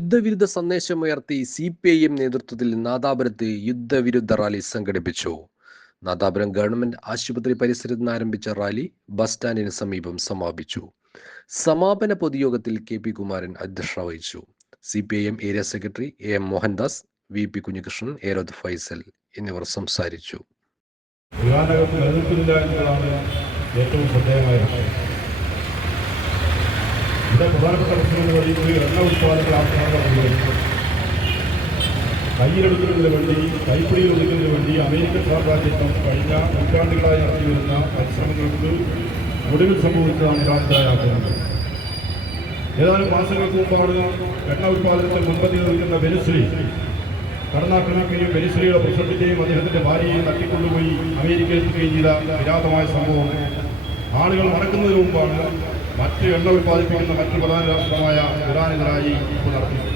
യുദ്ധവിരുദ്ധ സന്ദേശമുയർത്തി CPIM നേതൃത്വത്തിൽ നാദാപുരത്ത് യുദ്ധവിരുദ്ധ rally സംഘടിപ്പിച്ചു. Nadapuram government ആശുപത്രി പരിസരത്ത് നിന്ന് ആരംഭിച്ച റാലി ബസ് സ്റ്റാൻഡിന് സമീപം സമാപിച്ചു. സമാപന പൊതുയോഗത്തിൽ KP കുമാരൻ അധ്യക്ഷത വഹിച്ചു. CPIM area secretary AM Mohandas, VP Kunhikrishnan, ഏരോദ് ഫൈസൽ എന്നിവർ സംസാരിച്ചു. ഇവിടെ പ്രധാനപ്പെട്ട പ്രശ്നങ്ങൾ പറയുന്നത് എണ്ണ ഉത്പാദന കയ്യിലെടുക്കുന്നതിന് വേണ്ടി കൈപ്പിടിയിൽ ഒതുക്കുന്നതിന് വേണ്ടി അമേരിക്കൻ സാമ്രാജ്യത്വം കഴിഞ്ഞ നൂറ്റാണ്ടുകളായി നടത്തി വരുന്ന പരിശ്രമങ്ങൾക്ക് ഒടുവിൽ സംഭവിച്ചതാണ് ഇറാഖിലായ ആക്രമണം. ഏതാനും മാസങ്ങൾക്ക് മുമ്പാണ് എണ്ണ ഉത്പാദനത്തിൽ മുൻപന്തി നിൽക്കുന്ന വെനിസ്വേല കടന്നാക്രമിക്കുകയും വെനിസ്വേലയുടെ പ്രസിഡന്റിന്റെയും അദ്ദേഹത്തിന്റെ ഭാര്യയെയും തട്ടിക്കൊണ്ടുപോയി അമേരിക്കയിൽ എത്തുകയും ചെയ്ത വിരാതമായ സംഭവം ആളുകൾ മറക്കുന്നതിന് മുമ്പാണ് മറ്റ് എണ്ണ ഉത്പാദിപ്പിക്കുന്ന മറ്റു പ്രധാന രാഷ്ട്രമായ ഇറാനെതിരായി ഇപ്പോൾ നടത്തുന്നത്.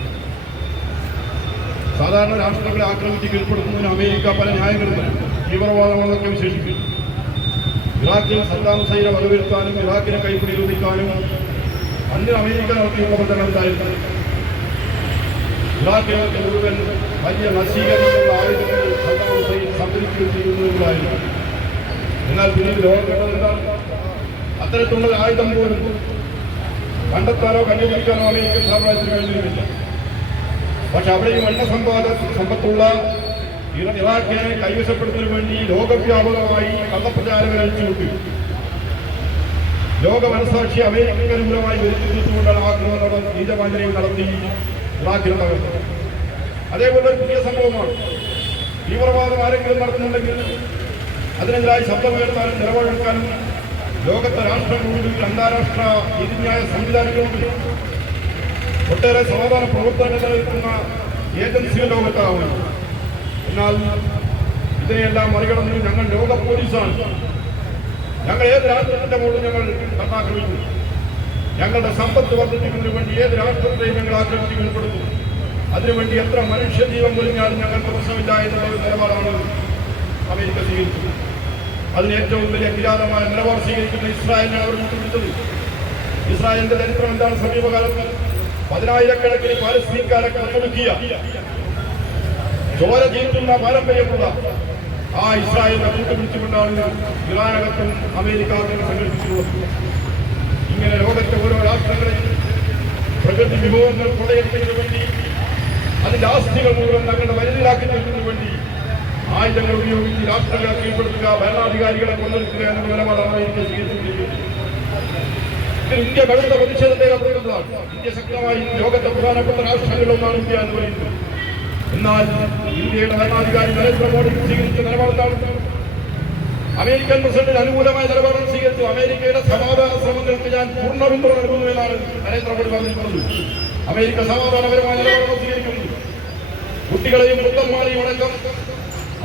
സാധാരണ രാഷ്ട്രങ്ങളെ ആക്രമിച്ച് കീഴ്പ്പെടുത്തുന്നതിന് അമേരിക്ക പല ന്യായങ്ങളും തീവ്രവാദങ്ങളൊക്കെ വിശേഷിപ്പിച്ചു. ഇറാഖിൽ സദ്ദാം ഹുസൈനെ വകവരുത്താനും ഇറാഖിനെ കൈപ്പിടിയിൽ ഒതുക്കാനും അന്ന് അമേരിക്ക നടത്തിയുള്ള പ്രചരണം ഉണ്ടായിരുന്നു. ഇറാഖിനെ മുഴുവൻ വലിയ നശീകരണമുള്ള ആയുധങ്ങൾ സദ്ദാം ഹുസൈൻ സംഭരിച്ചിരുന്നതായിരുന്നു. എന്നാൽ പിന്നീട് ലോകം കണ്ടത് എന്താണ്? അത്തരത്തിലുള്ള ആയുധം പോലും കണ്ടെത്താനോ കണ്ടുപിടിക്കാനോ അമേരിക്കൻ സാമ്രാജ്യത്തിന് കഴിഞ്ഞിരുന്നില്ല. പക്ഷെ അവിടെയും എണ്ണ സമ്പത്തുള്ള ഇറാഖിനെ കൈവശപ്പെടുത്തുന്നതിന് വേണ്ടി ലോകവ്യാപകമായി കള്ളപ്രചാരം അഴിച്ചുവിട്ടു. ലോക മനസാക്ഷി അമേരിക്കയ്ക്ക് അനുകൂലമായി വരുത്തിക്കൊണ്ടാണ് ആക്രമണം നീചപാചനയും നടത്തി ഇറാഖിനെ തകർത്തത്. അതേപോലെ ഒരു പുതിയ സംഭവമാണ്. തീവ്രവാദം ആരെങ്കിലും നടത്തുന്നുണ്ടെങ്കിൽ അതിനെതിരായി ശബ്ദമുയർത്താനും നിലപാടെടുക്കാനും ലോകത്തെ രാഷ്ട്രങ്ങളിൽ അന്താരാഷ്ട്ര നീതിന്യായ സംവിധാനങ്ങളുണ്ട്. ഒട്ടേറെ സമാധാന പ്രവർത്തനങ്ങൾ നിലനിൽക്കുന്ന ഏജൻസികൾ ലോകത്താവുന്നു. എന്നാൽ ഇതിനെയെല്ലാം മറികടന്ന് ഞങ്ങൾ ലോക പോലീസാണ്. ഞങ്ങൾ ഏത് രാഷ്ട്രത്തിന്റെ മുകളിൽ ഞങ്ങൾ കടന്നാക്രമിക്കുന്നു. ഞങ്ങളുടെ സമ്പത്ത് വർദ്ധിപ്പിക്കുന്നതിന് വേണ്ടി ഏത് രാഷ്ട്രത്തെയും ഞങ്ങൾ ആക്രമിച്ച് കീഴ്പ്പെടുത്തും. അതിനുവേണ്ടി എത്ര മനുഷ്യജീവൻ പൊലിഞ്ഞാലും ഞങ്ങൾക്ക് പ്രശ്നമില്ല എന്നുള്ള ഒരു നിലപാടാണ് അമേരിക്ക സ്വീകരിച്ചത്. അതിന് ഏറ്റവും വലിയ കിരാതമായ നിലപാട് സ്വീകരിക്കുന്ന ഇസ്രായേലിനെ അവർ വിട്ടുപിടിച്ചത്. ഇസ്രായേലിന്റെ ചരിത്രം എന്താണ്? സമീപകാലത്ത് 10,000-കണക്കിന് പാലസ്തീൻകാരെ കൊന്നൊടുക്കിയ ചോര ചീറ്റുന്ന പാരമ്പര്യമുള്ള ആ ഇസ്രായേലിനെ കൂട്ടുപിടിച്ചുകൊണ്ടാണ് ഇറാനകത്തും അമേരിക്കകത്തും സംഘടിപ്പിച്ചിട്ടുള്ളത്. ഇങ്ങനെ ലോകത്തെ ഓരോ രാഷ്ട്രങ്ങളെയും പ്രകൃതി വിഭവങ്ങൾ കൊള്ളയെടുക്കുന്നതിന് വേണ്ടി അതിന്റെ ആസ്തികൾ മുഴുവൻ തങ്ങളുടെ വരുതിയിലാക്കുന്നതിന് വേണ്ടി ആയുധങ്ങൾ ഉപയോഗിച്ച് രാഷ്ട്രങ്ങളെ കീഴ്പ്പെടുത്തുക, ഭരണാധികാരികളെ കൊന്നെടുക്കുക എന്ന നിലപാടാണ് അമേരിക്ക സ്വീകരിച്ചിരിക്കുന്നത്. ഇന്ത്യ കടുത്ത പ്രതിഷേധത്തെ കടത്തുന്നതാണ്. ഇന്ത്യ ശക്തമായി ലോകത്തെ പ്രധാനപ്പെട്ട രാഷ്ട്രങ്ങളിലൊന്നാണ് ഇന്ത്യ എന്ന് പറയുന്നത്. എന്നാൽ ഇന്ത്യയുടെ ഭരണാധികാരി നരേന്ദ്രമോദി സ്വീകരിച്ച നിലപാടെന്താണ്? അമേരിക്കൻ പ്രസിഡന്റിന് അനുകൂലമായ നിലപാടാണ് സ്വീകരിച്ചു. അമേരിക്കയുടെ സമാധാന ശ്രമങ്ങൾക്ക് ഞാൻ പൂർണ്ണ പിന്തുണ നൽകുന്നു എന്നാണ് നരേന്ദ്രമോദി പറഞ്ഞിരിക്കുന്നത്. അമേരിക്ക സമാധാനപരമായ നിലപാടാണ് സ്വീകരിക്കുന്നത്. കുട്ടികളെയും വൃദ്ധന്മാരെയും അടക്കം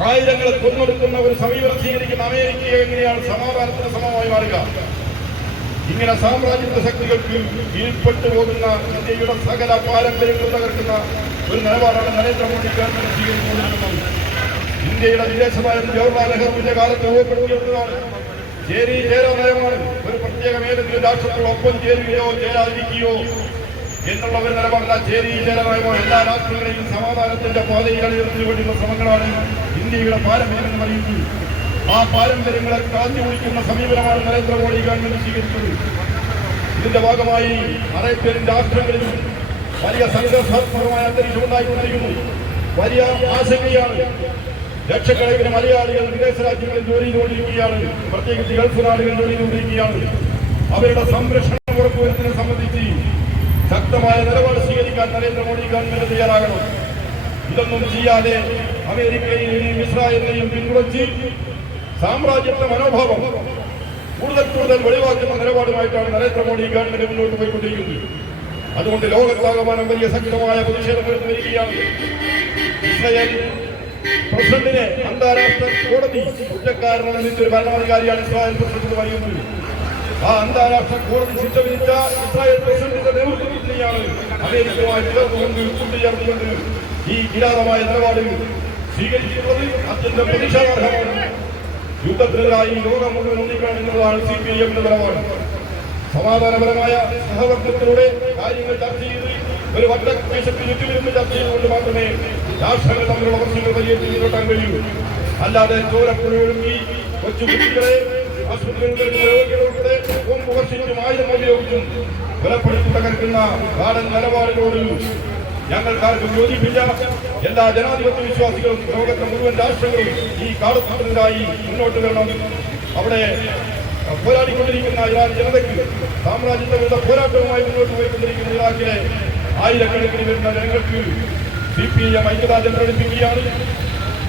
ആയിരങ്ങളെ കൊന്നൊടുക്കുന്ന ഒരു സമീപനം സ്വീകരിക്കുന്ന അമേരിക്കയെ എങ്ങനെയാണ് സമാധാനത്തിന് സമമായി മാറുക? ഇങ്ങനെ സാമ്രാജ്യത്വ ശക്തികൾക്ക് കീഴ്പ്പെട്ടു പോകുന്ന ഇന്ത്യയുടെ സകല പാരമ്പര്യങ്ങൾ തകർക്കുന്ന ഒരു നിലപാടാണ് നരേന്ദ്രമോദി ഗവൺമെന്റ് സ്വീകരിച്ചുകൊണ്ടിരിക്കുന്നത്. ഇന്ത്യയുടെ വിദേശനയം ജവഹർലാൽ നെഹ്റുവിന്റെ കാലത്ത് രൂപപ്പെടുത്തിയെടുത്തതാണ്. ചേരി ചേരാ നയമാണ്. ഒരു പ്രത്യേക ഏതെങ്കിലും രാഷ്ട്രത്തോടൊപ്പം ചേരുകയോ ചേരാതിരിക്കുകയോ എന്നുള്ള ഒരു നിലപാടല്ല. ചേരി ചേരാ നയമാണ്. എല്ലാ രാഷ്ട്രങ്ങളെയും സമാധാനത്തിന്റെ പാതയിൽ അണിയുന്നതിന് വേണ്ടിയുള്ള ശ്രമങ്ങളാണ് ഇന്ത്യയുടെ പാരമ്പര്യം എന്ന് പറയുന്നത്. ആ പാരമ്പര്യങ്ങളെ കാഞ്ഞു കുടിക്കുന്ന സമീപനമാണ് നരേന്ദ്രമോദി ഗവൺമെന്റ് സ്വീകരിച്ചത്. ഇതിന്റെ ഭാഗമായി അറേബ്യൻ രാഷ്ട്രങ്ങളിൽ വലിയ സംഘർഷാത്മകമായ അന്തരീക്ഷം ഉണ്ടായിക്കൊണ്ടിരിക്കുന്നു. വലിയ ആശങ്കയാണ്. ലക്ഷക്കണക്കിന് മലയാളികൾ വിദേശ രാജ്യങ്ങളിൽ ജോലി ചെയ്തുകൊണ്ടിരിക്കുകയാണ്. പ്രത്യേകിച്ച് ഗൾഫ് നാടുകളിൽ ജോലി ചെയ്തുകൊണ്ടിരിക്കുകയാണ്. അവരുടെ സംരക്ഷണം ഉറപ്പുവരുത്തുന്നതിനെ സംബന്ധിച്ച് ശക്തമായ നിലപാട് സ്വീകരിക്കാൻ നരേന്ദ്രമോദി ഗവൺമെന്റ് തയ്യാറാകണം. ഇതൊന്നും ചെയ്യാതെ അമേരിക്കയെയും ഇസ്രായേലിനെയും പിന്തുണച്ച് സാമ്രാജ്യത്വ മനോഭാവം കൂടുതൽ വെളിവാക്കുന്ന നിലപാടുമായിട്ടാണ് നരേന്ദ്രമോദി ഗവൺമെന്റ് മുന്നോട്ട് പോയിക്കൊണ്ടിരിക്കുന്നത്. അതുകൊണ്ട് ലോകത്താകമാനം വലിയ ശക്തമായ പ്രതിഷേധം ഉയർന്നു വരികയാണ്. ഇസ്രായേൽ പ്രസിഡന്റിനെ അന്താരാഷ്ട്ര കോടതി കുറ്റക്കാരനെന്ന് വിധിച്ചൊരു ഭരണാധികാരിയാണ് ഇസ്രായേൽ പ്രസിഡന്റ് പറയുന്നത്. ആ അന്താരാഷ്ട്ര കോടതി ശിക്ഷ വിധിച്ച ഇസ്രായേൽ പ്രസിഡന്റിന്റെ നേതൃത്വത്തിലാണ് അമേരിക്കയുമായി കൂട്ടുചേർന്നുകൊണ്ട് ഈ കിരാതമായ നിലപാട് സ്വീകരിച്ചിട്ടുള്ളത്. അത്യന്തം പ്രതിഷേധാർഹമാണ്. യുദ്ധത്തിനെതിരായി ലോകം മുഴുവൻ ഒന്നിക്കണം എന്നുള്ളതാണ് CPIM നിലപാട്. സമാധാനപരമായ സഹവർത്തിലൂടെ കാര്യങ്ങൾ ചർച്ച ചെയ്ത് ഒരു വട്ടദേശത്ത് ചുറ്റുമിരുന്ന് ചർച്ച ചെയ്തുകൊണ്ട് മാത്രമേ രാഷ്ട്രങ്ങൾ തമ്മിലുള്ള പ്രശ്നങ്ങൾ പരിഹരിച്ച് മുന്നോട്ടാൻ കഴിയൂ. അല്ലാതെ ചോരപ്പുഴയൊഴുങ്ങി കൊച്ചു കുട്ടികളെ ആശുപത്രികളിലേക്ക് രോഗികളുടെ കൊമ്പ് വർഷിച്ചും ആയുധം ഉപയോഗിച്ചും കൊലപ്പെടുത്തി തകർക്കുന്ന ഗാഢൻ നിലപാടുകളോട് ഞങ്ങൾക്കാർക്കും യോജിപ്പില്ല. എല്ലാ ജനാധിപത്യ വിശ്വാസികളും ലോകത്തെ മുഴുവൻ രാഷ്ട്രങ്ങളും ഈ കാലഘട്ടത്തിനായി മുന്നോട്ട് വരണം. അവിടെ പോരാടിക്കൊണ്ടിരിക്കുന്ന ഇറാൻ ജനതയ്ക്ക് സാമ്രാജ്യത്വ പോരാട്ടവുമായി മുന്നോട്ട് പോയിക്കൊണ്ടിരിക്കുന്ന ഇറാഖിലെ ആയിരക്കണക്കിന് വരുന്ന ജനങ്ങൾക്ക് CPIM ഐക്യദാർഢ്യം പ്രകടിപ്പിക്കുകയാണ്.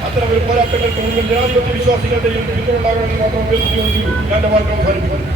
അത്തരം ഒരു പോരാട്ടങ്ങൾക്ക് മുഴുവൻ ജനാധിപത്യ വിശ്വാസികളുടെയും പിന്തുണ ഉണ്ടാകണമെന്ന് മാത്രം അഭ്യർത്ഥിച്ചുകൊണ്ട് ഞാൻ വാക്കുകൾ അവസാനിപ്പിക്കുന്നു.